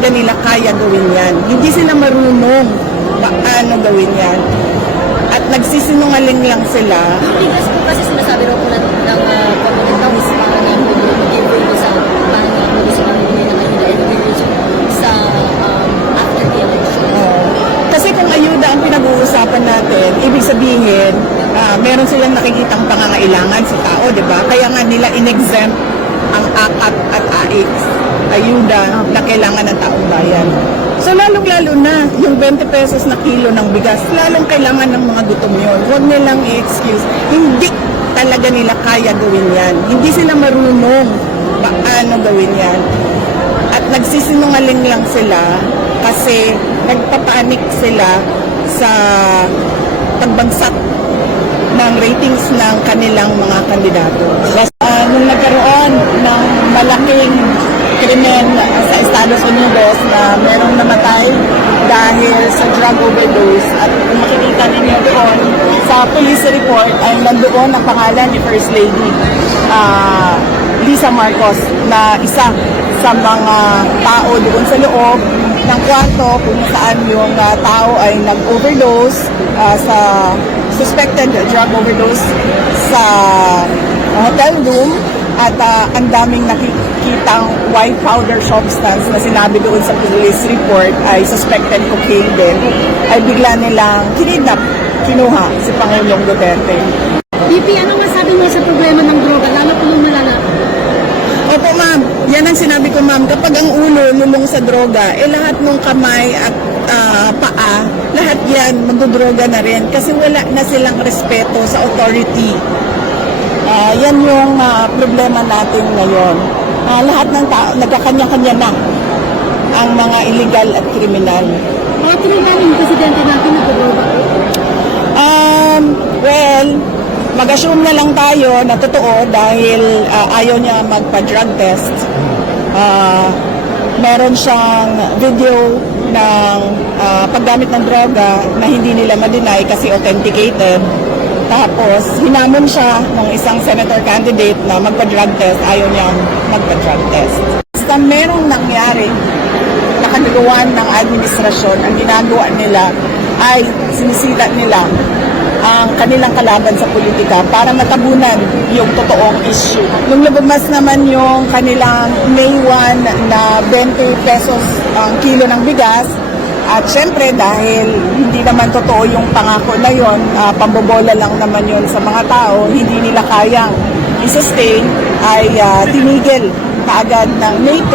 talaga nila kaya gawin yan. Hindi sila marunong paano gawin yan. At nagsisinungaling lang sila. Yung bigas po kasi sinasabi raw po ng, uh, is parang yung give ko sa parang uh, kung gusto kang bumili ng ayuda and give sa um, after the election. Oo. Kasi kung ayuda ang pinag-uusapan natin, ibig sabihin, ah, meron silang nakikitang pangangailangan sa tao, di ba? Kaya nga nila in-exempt ang AKAT at ayuda na kailangan ng taong bayan. So lalong-lalo na yung 20 pesos na kilo ng bigas, lalong kailangan ng mga gutom yun. Huwag nilang i-excuse. Hindi talaga nila kaya gawin yan. Hindi sila marunong paano gawin yan. At nagsisinungaling lang sila kasi nagpapanik sila sa pagbagsak ng ratings ng kanilang mga kandidato. Uh, nung nagkaroon ng malaking krimen sa Estados Unidos na merong namatay dahil sa drug overdose. At kung makikita ninyo doon sa police report ay nandoon ang pangalan ni First Lady ah, Lisa Marcos na isa sa mga tao doon sa loob ng kwarto kung saan yung ah, tao ay nag-overdose ah, sa suspected drug overdose sa hotel room at ah, ang daming nakikitang white powder substance na sinabi doon sa police report ay suspected cocaine din ay bigla nilang kinidnap, kinuha si Pangulong Duterte. BP, ano masabi mo sa problema ng droga, lalo kung lumalala? Opo ma'am, yan ang sinabi ko ma'am, kapag ang ulo lulong sa droga, eh lahat ng kamay at ah, paa, lahat yan magdodroga na rin kasi wala na silang respeto sa authority. Ah, yan yung ah, problema natin ngayon. Ah, lahat ng tao, nagkakanya-kanya na ang mga illegal at kriminal. Mga tinanong yung presidente natin na. Um, well, mag-assume na lang tayo na totoo dahil ah, ayaw niya magpa-drug test. Ah, meron siyang video ng ah, paggamit ng droga na hindi nila ma-deny kasi authenticated. Tapos, hinamon siya ng isang senator candidate na magpa-drug test, ayaw niyang magpa-drug test. Basta merong nangyari na kanuluan ng administrasyon, ang ginagawa nila ay sinisita nila ang kanilang kalaban sa politika para matabunan yung totoong issue. Nung lumabas naman yung kanilang May 1 na 20 pesos ang kilo ng bigas, at syempre dahil hindi naman totoo yung pangako na yon, ah, pambobola lang naman yon sa mga tao, hindi nila kayang i-sustain, ay ah, tinigil kaagad ng 2